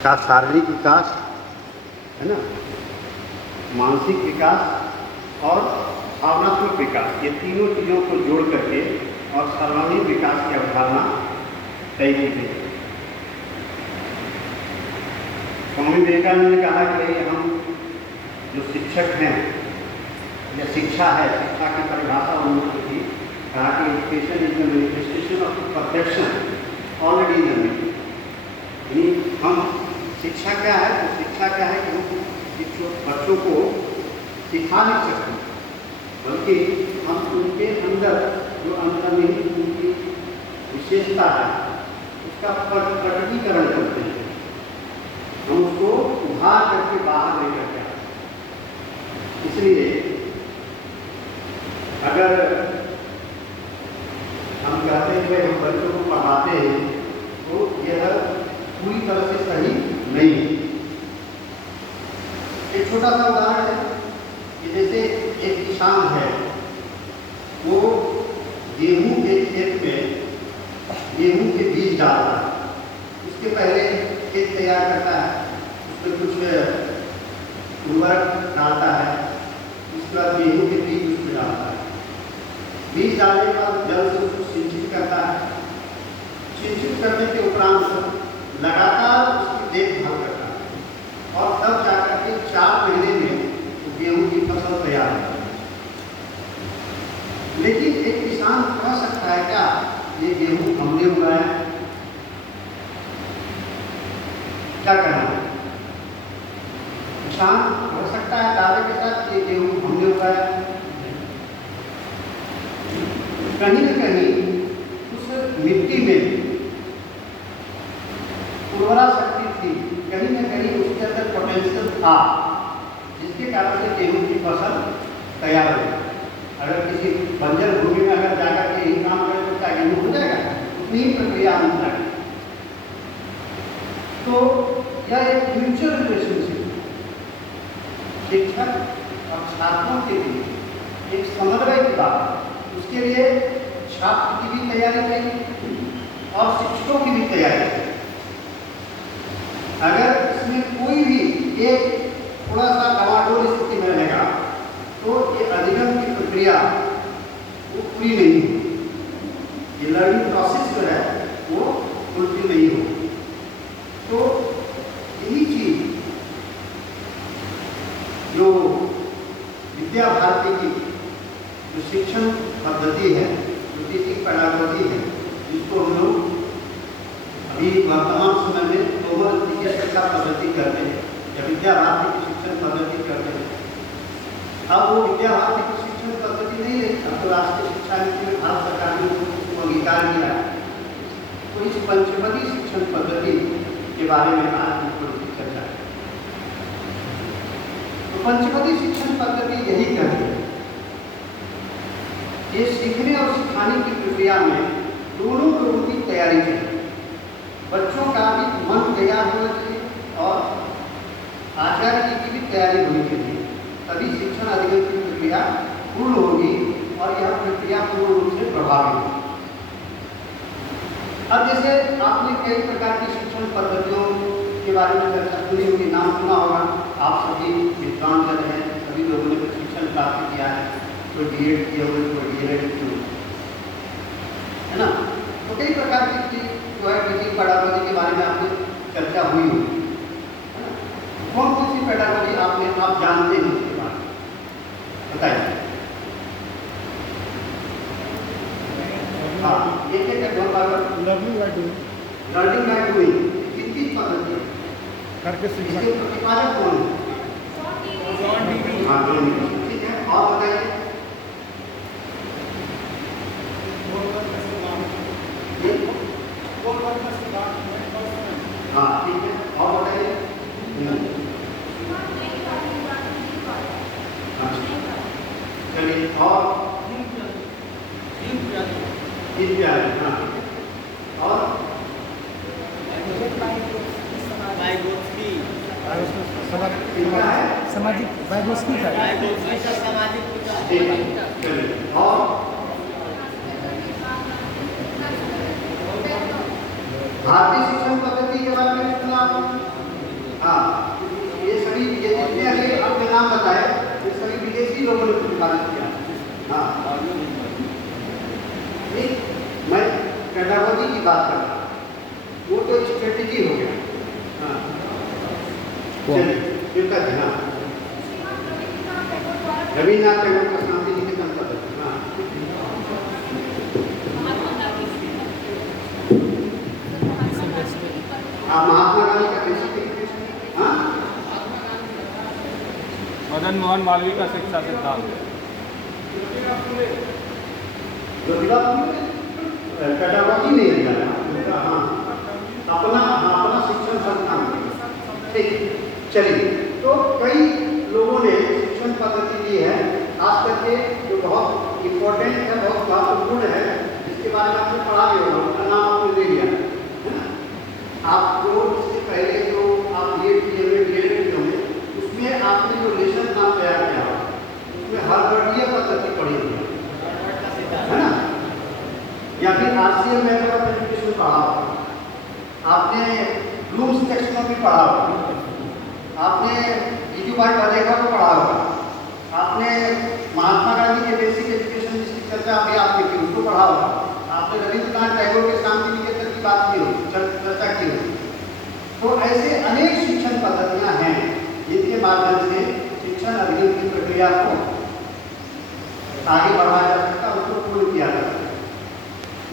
का शारीरिक विकास है ना, मानसिक विकास और भावनात्मक विकास, ये तीनों चीज़ों को जोड़ करके और सर्वांगीण विकास की अवधारणा तय की गई। स्वामी विवेकानंद ने कहा कि भाई हम जो शिक्षक हैं या शिक्षा है, शिक्षा की परिभाषा उन्होंने की, कहा कि education is the manifestation of perfection already in the यानी हम शिक्षा क्या है, तो शिक्षा क्या है कि हम बच्चों को सिखा नहीं सकते, बल्कि हम उनके अंदर जो अंतर्निहित उनकी विशेषता है उसका प्रकटीकरण करते हैं, हम उसको उभार करके बाहर लेकर के आते हैं। इसलिए अगर हम कहते हैं कि हम बच्चों को पढ़ाते हैं तो यह पूरी तरह से सही नहीं है। एक छोटा सा उदाहरण है कि जैसे एक किसान है, वो गेहूं के खेत में गेहूं के बीज डालता है, उसके पहले खेत तैयार करता है, उसमें कुछ उर्वरक डालता है, उसके बाद गेहूं के बीज उसमें डालता है, बीज डालने के बाद जल से उसको सिंचित करता है, सिंचित करने के उपरांत लगातार उसकी देखभाल करता है और तब जाकर के 4 महीने में तो गेहूं की फसल तैयार होती है। लेकिन एक किसान कह सकता है क्या ये गेहूं हमने उगाया? क्या कहना है? किसान कह सकता है दावे के साथ ये गेहूं हमने उगाया? कहीं न कहीं उस मिट्टी में उर्वरा शक्ति थी, कहीं न कहीं उसके अंदर पोटेंशियल था, जिसके कारण से गेहूं की फसल तैयार हो। अगर किसी बंजर भूमि में अगर जाकर के यही काम करें तो क्या गेहूं हो जाएगा? उतनी ही प्रक्रिया होनी चाहिए। तो यह एक म्यूचुअल रिलेशनशिप शिक्षक और छात्रों के लिए एक समन्वय की बात, उसके लिए छात्र की भी तैयारी चाहिए और शिक्षकों की भी तैयारी चाहिए। अगर इसमें कोई भी एक थोड़ा सा डवाडोल स्थिति में रहेगा तो ये अधिगम की प्रक्रिया वो पूरी नहीं होगी, ये लर्निंग प्रोसेस जो है वो पूरी नहीं होगी। तो यही चीज जो विद्या भारती की जो शिक्षण पद्धति है, जो टीचिंग पेडागोजी है, जिसको हम लोग अभी वर्तमान समय में तोमर शिक्षा पद्धति करते हैं या विद्या भारती की शिक्षण पद्धति करते हैं। अब वो विद्या भारती की शिक्षण पद्धति नहीं रही, अब तो राष्ट्रीय शिक्षा नीति में भारत सरकार ने उसको अंगीकार किया है। तो इस पंचपदी शिक्षण पद्धति के बारे में आज हम थोड़ी चर्चा करें। तो पंचपदी शिक्षण पद्धति यही कहती है, ये सीखने और सिखाने की प्रक्रिया में दोनों लोगों की तैयारी चाहिए। बच्चों का भी मन तैयार होना चाहिए और आचार्य की भी तैयारी होनी चाहिए, तभी शिक्षण अधिगम की प्रक्रिया पूर्ण होगी और यह प्रक्रिया पूर्ण रूप से प्रभावी होगी। अब जैसे आपने कई प्रकार की शिक्षण पद्धतियों के बारे में चर्चा सुनी होगी, नाम सुना होगा, आप सभी विद्वान जन हैं, सभी लोगों ने शिक्षण प्राप्त किया है, कोई B.Ed किया हुआ, कोई D.Ed किया है ना। तो कई प्रकार की चीज जो है टीचिंग पेडागोजी के बारे में आपने चर्चा हुई होगी, है ना। कौन कौन सी पेडागोजी आप जानते हैं उसके बारे में बताइए। हाँ, एक लर्निंग बाय डूइंग किसकी पद्धति है? करके सीखना। इसके प्रतिपादक कौन है? हाँ, ठीक है। और बताइए हाँ, ठीक है। और बताइए चलिए। और हाँ, और सामाजिक वाइगोस्की का चलिए। और भारतीय शिक्षण पद्धति के बारे में सुना आपने? नाम बताए, ये सभी विदेशी लोगों ने प्रतिपादित किया। हाँ, मैं पेडागोजी की बात कर रहा हूँ, वो तो स्ट्रेटेजी हो गया। हाँ, चलिए इनका ध्यान रविन्द्रनाथ टैगोर का शांति निकेतन का बच्चा। हाँ, आप महात्मा गांधी का बेसिक। हाँ, मदन मोहन मालवीय का शिक्षा सिद्धांत। ज्योतिबा फुले पेडागोजी नहीं दिया उनका। हाँ, अपना शिक्षण संस्थान। ठीक, चलिए। तो कई लोगों ने शिक्षण पद्धति दी है, खास करके जो बहुत इम्पोर्टेंट है, बहुत महत्वपूर्ण है, जिसके बारे में आपने पढ़ा भी होगा, उनका नाम आपने ले लिया है ना। आप जो इससे पहले जो आप बीएड किए हुए किए होंगे, उसमें आपने जो लेसन नाम तैयार किया उसमें हार्वर्डीय पद्धति पढ़ी हुई है ना, या फिर आरसीएम मेथड ऑफ एजुकेशन पढ़ा होगा, आपने ब्लूम्स टेक्सोनॉमी पढ़ा होगा, आपने जीजूभाई वालेखा को पढ़ा होगा, आपने महात्मा गांधी के बेसिक एजुकेशन जिसकी चर्चा अभी आपने की उसको पढ़ा होगा, आपने रविन्द्रनाथ टैगोर के शांति निकेतन की बात की होगी, चर्चा की होगी। तो ऐसे अनेक शिक्षण पद्धतियां हैं जिनके माध्यम से शिक्षण अधिगम की प्रक्रिया को आगे बढ़ाया जा सकता है, उसको पूर्ण किया जा सकता है।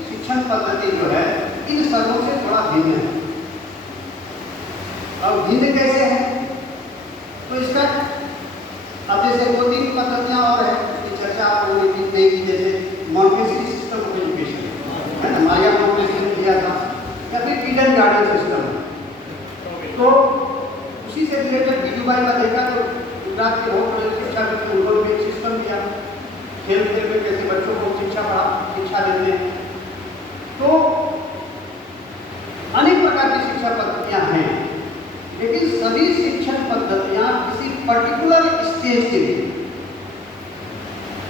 शिक्षण पद्धति जो है इन सबों से थोड़ा भिन्न है। अब भिन्न कैसे है, तो इसका अब जैसे 2-3 पद्धतियां और है, इसकी चर्चा आप लोगों ने नहीं की, जैसे मॉन्टेसरी सिस्टम ऑफ एजुकेशन है ना, मारिया मॉन्टेसरी ने दिया था, या फिर ईडन गार्डन सिस्टम। तो उसी से रिलेटेड जीजूभाई वालेखा तो गुजरात के बहुत बड़े शिक्षा मंत्री, उन्होंने एक सिस्टम दिया, खेल खेल में कैसे बच्चों को शिक्षा देते हैं। तो अनेक प्रकार की शिक्षा पद्धतियां हैं, लेकिन सभी शिक्षण पद्धतियां किसी पर्टिकुलर स्टेज के लिए,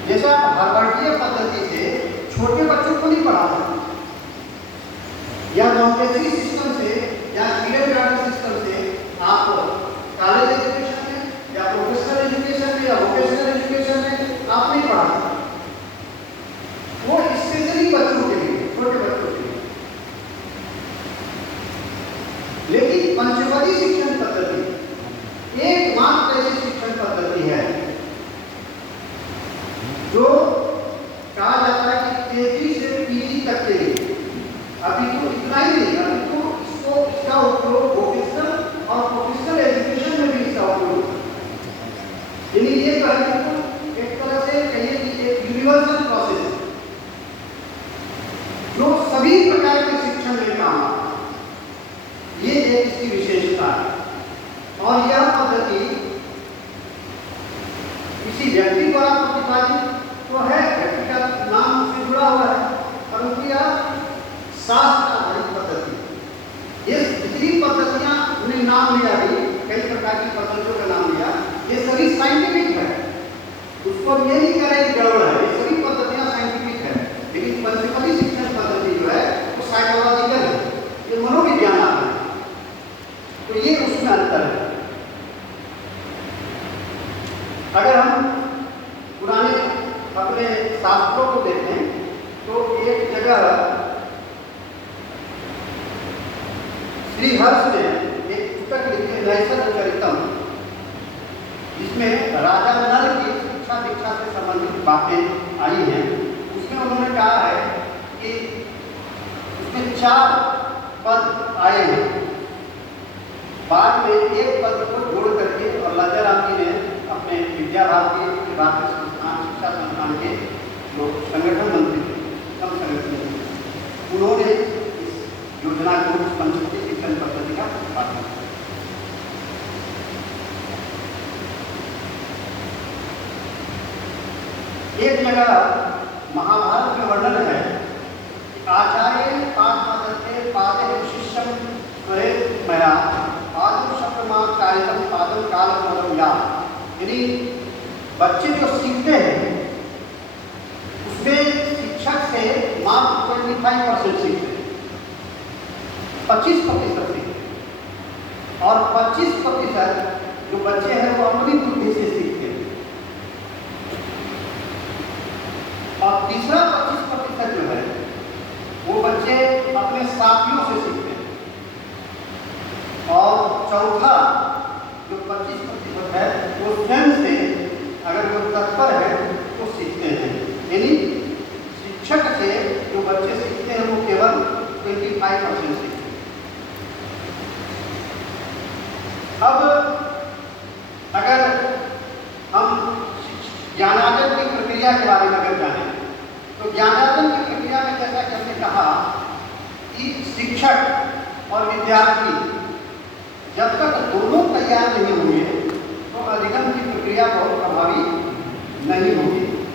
जैसा आप हार्वर्डीय पद्धति से छोटे बच्चों को नहीं पढ़ा सकते, या मॉन्टेसरी सिस्टम से या ईडन गार्डन सिस्टम से आप कॉलेज एजुकेशन में या प्रोफेशनल एजुकेशन में या वोकेशनल एजुकेशन में आप नहीं पढ़ा सकते। वो स्पेशली बच्चों के लिए, छोटे बच्चों के लिए। लेकिन पंचपदी शिक्षण पद्धति एकमात्र ऐसी शिक्षण पद्धति है जो कहा जाता है कि तेजी से पीढ़ी तक के लिए, अभी तो इतना ही नहीं, अभी तो इसका उपयोग वोकेशनल और प्रोफेशनल एजुकेशन में भी इसका उपयोग होता है। यानी ये तो है कि एक तरह से कहिए कि एक यूनिवर्सल प्रोसेस है जो सभी प्रकार के शिक्षण में काम आता है। ये एक इसकी विशेषता है, और यह पद्धति किसी व्यक्ति द्वारा प्रतिपादित तो है, व्यक्ति का नाम से जुड़ा हुआ है, परंतु यह शास्त्र आधारित पद्धति। ये जितनी पद्धतियां उन्हें नाम लिया भी, कई प्रकार की पद्धतियों का नाम लिया, ये सभी साइंटिफिक है, उसको ये नहीं करें कि गड़बड़ है, ये सभी पद्धतियां साइंटिफिक है। लेकिन पंचपदी शिक्षण पद्धति जो है वो साइकोलॉजिकल है, ये मनोविज्ञान है, तो ये उसमें अंतर है। अगर हम पुराने अपने शास्त्रों को देखें तो एक जगह श्री हर्ष ने एक पुस्तक लिखी नैषधचरितम, जिसमें राजा नल की शिक्षा दीक्षा से संबंधित बातें आई हैं। उसमें उन्होंने कहा है कि उसमें 4 पद आए हैं, बाद में एक पद को जोड़ करके, और लज्जाराम जी ने अपने विद्या भारती के भारतीय संस्थान शिक्षा संस्थान के जो संगठन मंत्री थे, सब संगठन, उन्होंने इस योजना को पंचपदी शिक्षण पद्धति का प्रतिपादन किया। एक जगह महाभारत में वर्णन है कि आचार्य पादपदते पादे शिष्यम करे मया पादम शब्दमा कार्यम पादम कालम या, यानी बच्चे जो सीखते हैं उसमें शिक्षक से मात्र 25% सीखते हैं, 25% सीखते हैं, और 25% जो बच्चे हैं वो अपनी बुद्धि से सीखते हैं। और तीसरा 25% जो है वो बच्चे अपने साथियों से सीखते हैं, और चौथा जो 25% है वो स्वयं से अगर वो तत्पर है तो सीखते हैं। यानी शिक्षक से जो बच्चे सीखते हैं वो केवल 25% सीखते हैं। अब अगर हम ज्ञानार्जन की प्रक्रिया के बारे में अगर जानें तो ज्ञानार्जन की प्रक्रिया में जैसा कि हमने कहा कि शिक्षक और विद्यार्थी जब तक दोनों तैयार नहीं होंगे तो अधिगम की प्रक्रिया बहुत प्रभावी नहीं होगी।